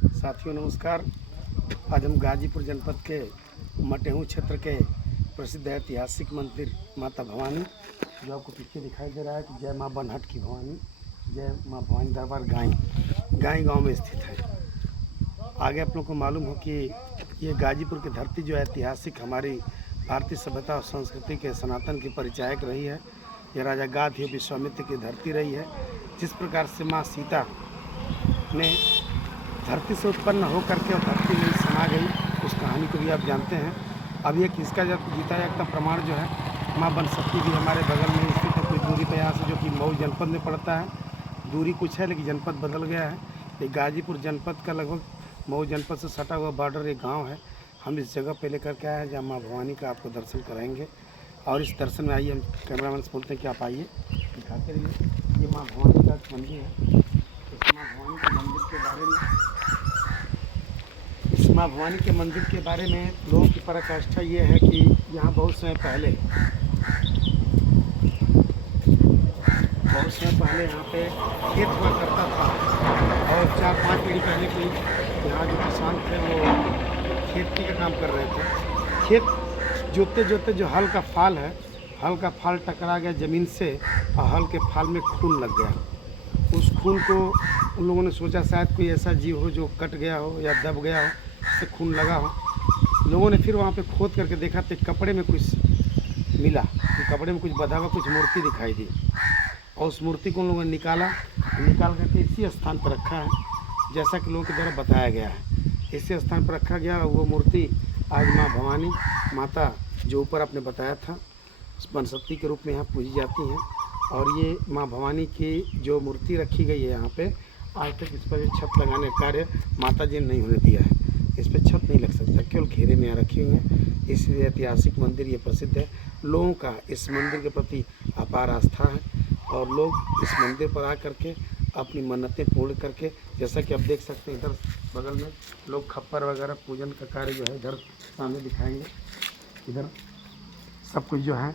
साथियों नमस्कार। आज हम गाजीपुर जनपद के मटेहू क्षेत्र के प्रसिद्ध ऐतिहासिक मंदिर माता भवानी, जो आपको पीछे दिखाई दे रहा है कि जय माँ बनहट की भवानी, जय माँ भवानी दरबार गाई गांव में स्थित है। आगे आप लोग को मालूम हो कि ये गाजीपुर की धरती जो ऐतिहासिक हमारी भारतीय सभ्यता और संस्कृति के सनातन की परिचायक रही है। यह राजा गाधी और विश्वामित्र की धरती रही है। जिस प्रकार से माँ सीता ने धरती से उत्पन्न होकर के और धरती में समा गई, उस कहानी को भी आप जानते हैं। अब ये किसका जीता जागता प्रमाण जो है, माँ बनशक्ति भी हमारे बगल में स्थित है, कुछ दूरी पर यहाँ से, जो कि मऊ जनपद में पड़ता है। दूरी कुछ है लेकिन जनपद बदल गया है। ये गाजीपुर जनपद का लगभग मऊ जनपद से सटा हुआ बॉर्डर एक गाँव है। हम इस जगह पे लेकर के आए हैं जहाँ माँ भवानी का आपको दर्शन कराएंगे। और इस दर्शन में आइए, हम कैमरामैन से बोलते हैं कि आप आइए, दिखाते रहिए। ये माँ भवानी का मंदिर है। माँ भवानी के मंदिर के बारे में इस माँ भवानी के मंदिर के बारे में लोगों की पराकाष्ठा ये है कि यहाँ बहुत समय पहले यहाँ पे खेत हुआ करता था। और 4-5 पीढ़ी पहले कोई यहाँ जो किसान थे वो खेती का काम कर रहे थे। खेत जोतते जोतते जो हल का फाल है, हल का फाल टकरा गया ज़मीन से और हल के फाल में खून लग गया। उस खून को उन लोगों ने सोचा शायद कोई ऐसा जीव हो जो कट गया हो या दब गया हो, उससे खून लगा हो। लोगों ने फिर वहाँ पे खोद करके देखा तो कपड़े में कुछ मिला, तो कपड़े में कुछ बंधा हुआ कुछ मूर्ति दिखाई दी। और उस मूर्ति को उन लोगों ने निकाल करके इसी स्थान पर रखा है, जैसा कि लोगों के द्वारा बताया गया है। इसी स्थान पर रखा गया। वो मूर्ति आज माँ भवानी माता, जो ऊपर आपने बताया था, बनशक्ति के रूप में यहाँ पूजी जाती हैं। और ये माँ भवानी की जो मूर्ति रखी गई है यहाँ पे, आज तक इस पर छत लगाने का कार्य माता जी ने नहीं होने दिया है। इस पर छत नहीं लग सकता, केवल घेरे में यहाँ रखी हुई हैं। इसलिए ऐतिहासिक मंदिर ये प्रसिद्ध है। लोगों का इस मंदिर के प्रति अपार आस्था है और लोग इस मंदिर पर आ करके अपनी मन्नतें पूर्ण करके, जैसा कि आप देख सकते हैं इधर बगल में लोग खप्पर वगैरह पूजन का कार्य जो है इधर सामने दिखाएंगे। इधर सब कुछ जो है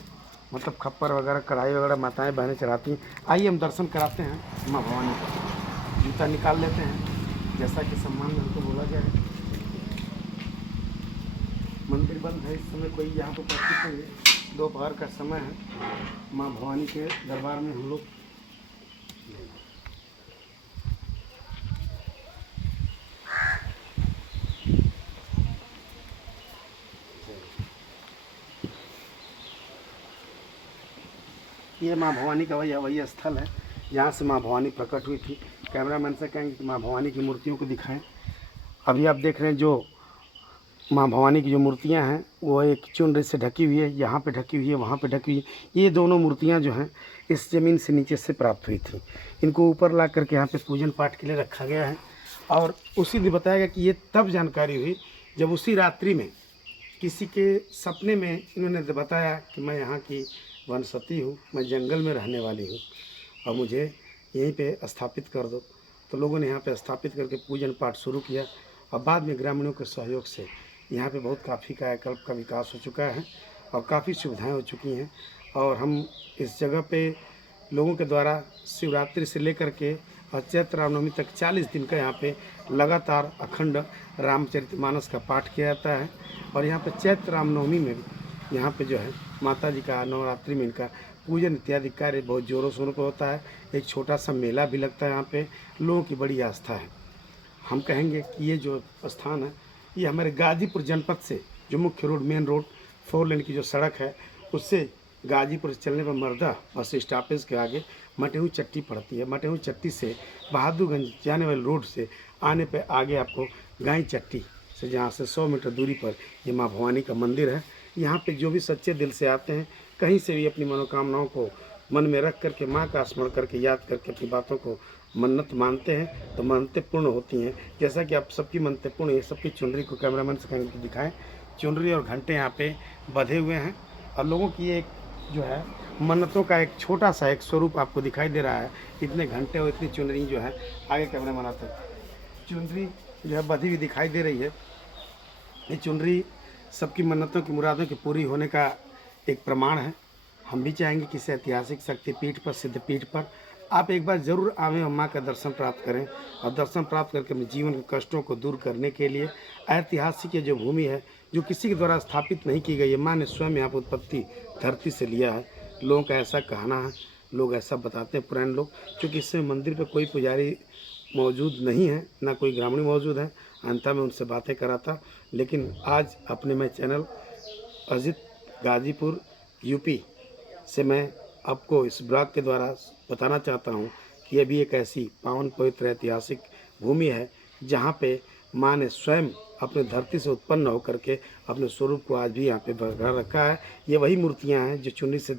मतलब खप्पर वगैरह कढ़ाई वगैरह माताएं बहनें चढ़ाती हैं। आइए हम दर्शन कराते हैं माँ भवानी का। जूता निकाल लेते हैं, जैसा कि सम्मान में हमको बोला गया है। मंदिर बंद है इस समय, कोई यहाँ पर उपस्थित नहीं है। दोपहर का समय है। माँ भवानी के दरबार में हम लोग ये माँ भवानी का वही स्थल है जहाँ से माँ भवानी प्रकट हुई थी। कैमरामैन से कहेंगे कि माँ भवानी की मूर्तियों को दिखाएं। अभी आप देख रहे हैं जो माँ भवानी की जो मूर्तियाँ हैं वो एक चुनरी से ढकी हुई है, यहाँ पे ढकी हुई है, वहाँ पे ढकी हुई है। ये दोनों मूर्तियाँ जो हैं इस ज़मीन से नीचे से प्राप्त हुई थी। इनको ऊपर ला करके यहाँ पे पूजन पाठ के लिए रखा गया है। और उसी दिन बताया गया कि ये तब जानकारी हुई जब उसी रात्रि में किसी के सपने में इन्होंने बताया कि मैं यहाँ की वनस्पति हूँ, मैं जंगल में रहने वाली हूँ और मुझे यहीं पे स्थापित कर दो। तो लोगों ने यहाँ पे स्थापित करके पूजन पाठ शुरू किया और बाद में ग्रामीणों के सहयोग से यहाँ पे बहुत काफ़ी कायाकल्प का विकास हो चुका है और काफ़ी सुविधाएं हो चुकी हैं। और हम इस जगह पे लोगों के द्वारा शिवरात्रि से लेकर के और चैत्र रामनवमी तक 40 दिन का यहाँ पे लगातार अखंड रामचरितमानस का पाठ किया जाता है। और यहाँ पे चैत्र रामनवमी में भी यहाँ पे जो है माता जी का नवरात्रि में इनका पूजन इत्यादि कार्य बहुत ज़ोरों शोरों पर होता है। एक छोटा सा मेला भी लगता है यहाँ पे, लोगों की बड़ी आस्था है। हम कहेंगे कि ये जो स्थान है ये हमारे गाजीपुर जनपद से जो मुख्य रोड मेन रोड 4 लेन की जो सड़क है उससे गाजीपुर से चलने पर मर्दा बस स्टॉपेज के आगे मटेहू चट्टी पड़ती है। मटेहू चट्टी से बहादुरगंज जाने वाले रोड से आने पे आगे आपको गाई चट्टी से, जहाँ से 100 मीटर दूरी पर ये माँ भवानी का मंदिर है। यहाँ पे जो भी सच्चे दिल से आते हैं, कहीं से भी अपनी मनोकामनाओं को मन में रख करके माँ का स्मरण करके याद करके अपनी बातों को मन्नत मानते हैं तो मन्नतें पूर्ण होती हैं। जैसा कि आप सबकी मन्नतें पूर्ण है। सबकी चुनरी को कैमरामैन से कहेंगे कि दिखाएं। चुनरी और घंटे यहाँ पे बंधे हुए हैं और लोगों की एक जो है मन्नतों का एक छोटा सा एक स्वरूप आपको दिखाई दे रहा है। इतने घंटे और इतनी चुनरी जो है, आगे कैमरामैन आते हैं, चुनरी जो है बंधी हुई दिखाई दे रही है। ये चुनरी सबकी मन्नतों की मुरादों की पूरी होने का एक प्रमाण है। हम भी चाहेंगे कि इस ऐतिहासिक शक्तिपीठ पर, सिद्धपीठ पर आप एक बार ज़रूर आवें और माँ का दर्शन प्राप्त करें, और दर्शन प्राप्त करके अपने जीवन के कष्टों को दूर करने के लिए ऐतिहासिक ये जो भूमि है, जो किसी के द्वारा स्थापित नहीं की गई है, माँ ने स्वयं यहाँ पर उत्पत्ति धरती से लिया है। लोगों का ऐसा कहना है, लोग ऐसा बताते हैं पुराने लोग, क्योंकि इसमें मंदिर पे कोई पुजारी मौजूद नहीं है, ना कोई ग्रामीण मौजूद है। अंततः मैं उनसे बातें कराता, लेकिन आज अपने मैं चैनल अजित गाजीपुर यूपी से मैं आपको इस ब्लॉग के द्वारा बताना चाहता हूँ कि ये भी एक ऐसी पावन पवित्र ऐतिहासिक भूमि है जहाँ पे माँ ने स्वयं अपने धरती से उत्पन्न होकर के अपने स्वरूप को आज भी यहाँ पे बरकरार रखा है। ये वही मूर्तियाँ हैं जो चुन्नी से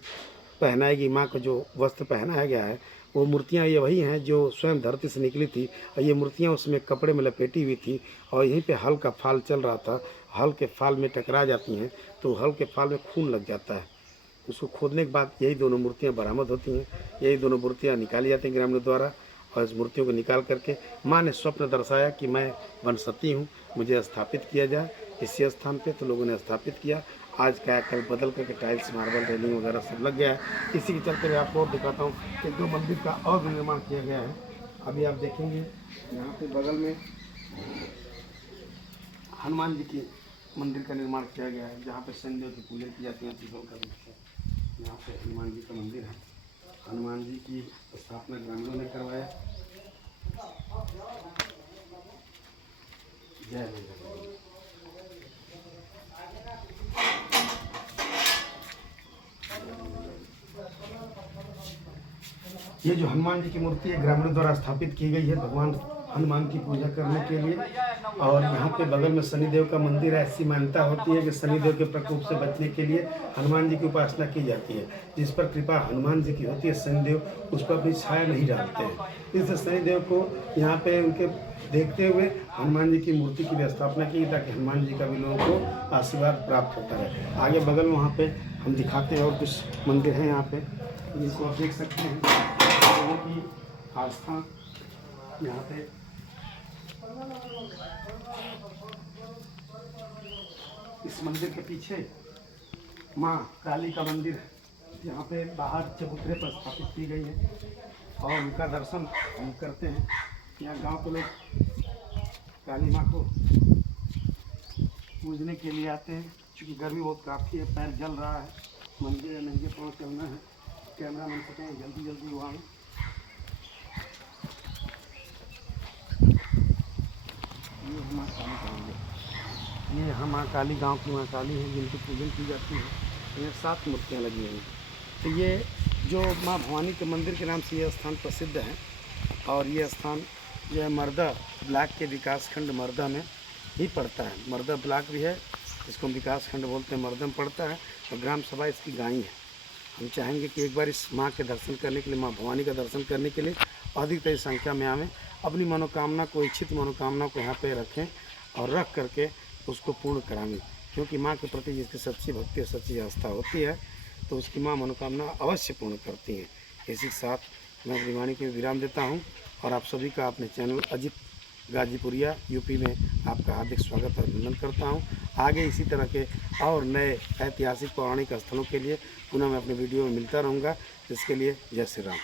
पहनाएगी माँ को, जो वस्त्र पहनाया गया है वो मूर्तियाँ ये वही हैं जो स्वयं धरती से निकली थी, और ये मूर्तियाँ उसमें कपड़े में लपेटी हुई थी, और यहीं पे हल का फाल चल रहा था। हल के फाल में टकरा जाती हैं तो हल के फाल में खून लग जाता है। उसको खोदने के बाद यही दोनों मूर्तियाँ बरामद होती हैं, यही दोनों मूर्तियाँ निकाली जाती हैं ग्रामीणों द्वारा। और इस मूर्तियों को निकाल करके माँ ने स्वप्न दर्शाया कि मैं बन सकती हूँ, मुझे स्थापित किया जाए इसी स्थान पे। तो लोगों ने स्थापित किया। आज क्या कल बदल करके टाइल्स मार्बल रेलिंग वगैरह सब लग गया है। इसी के चलते मैं आपको और दिखाता हूँ कि दो मंदिर का और भी निर्माण किया गया है। अभी आप देखेंगे यहाँ पे बगल में हनुमान जी के मंदिर का निर्माण किया गया है, जहाँ पे शनिदेव की पूजा की जाती है। यहाँ पे हनुमान जी का मंदिर है। हनुमान जी की स्थापना ग्रामीणों ने करवाया। जय भगवान। ये जो हनुमान जी की मूर्ति है ग्रामीणों द्वारा स्थापित की गई है भगवान हनुमान की पूजा करने के लिए। और यहाँ पे बगल में शनिदेव का मंदिर है। ऐसी मान्यता होती है कि शनिदेव के प्रकोप से बचने के लिए हनुमान जी की उपासना की जाती है। जिस पर कृपा हनुमान जी की होती है, शनिदेव उस पर अपनी छाया नहीं डालते हैं। इसलिए शनिदेव को यहाँ पे उनके देखते हुए हनुमान जी की मूर्ति की भी स्थापना की, ताकि हनुमान जी का भी लोगों को आशीर्वाद प्राप्त होता है। आगे बगल में वहाँ पे हम दिखाते हैं और कुछ मंदिर हैं यहाँ पे, जिसको आप देख सकते हैं। लोगों की आस्था यहाँ पे इस मंदिर के पीछे माँ काली का मंदिर यहाँ पे बाहर चबूतरे पर स्थापित की गई है, और उनका दर्शन हम करते हैं। यहाँ गांव के लोग काली माँ को पूजने के लिए आते हैं। क्योंकि गर्मी बहुत काफ़ी है, पैर जल रहा है, मंदिर है, नंगे पाँव चलना है। कैमरा मैन से कहें जल्दी जल्दी वहाँ ये हम माँ काली गांव की माँ काली हैं, जिनकी पूजन की जाती है। ये 7 मूर्तियाँ लगी हुई हैं। तो ये जो माँ भवानी के मंदिर के नाम से ये स्थान प्रसिद्ध है। और ये स्थान जो है मर्दा ब्लॉक के विकास खंड मर्दा में ही पड़ता है। मर्दा ब्लॉक भी है, इसको हम विकास खंड बोलते हैं, मर्दा में पड़ता है। और ग्राम सभा इसकी गाई है। हम चाहेंगे कि एक बार इस माँ के दर्शन करने के लिए, माँ भवानी का दर्शन करने के लिए अधिकतर संख्या में आवें, अपनी मनोकामना को, इच्छित मनोकामना को यहाँ पे रखें और रख करके उसको पूर्ण कराएं। क्योंकि माँ के प्रति जिसकी सच्ची भक्ति और सच्ची आस्था होती है तो उसकी माँ मनोकामना अवश्य पूर्ण करती है। इसी के साथ मैं अपनी वाणी को विराम देता हूँ, और आप सभी का अपने चैनल अजित गाजीपुरिया यूपी में आपका हार्दिक स्वागत और अभिनंदन करता हूँ। आगे इसी तरह के और नए ऐतिहासिक पौराणिक स्थलों के लिए पुनः मैं अपने वीडियो में मिलता रहूँगा। इसके लिए जय श्री राम।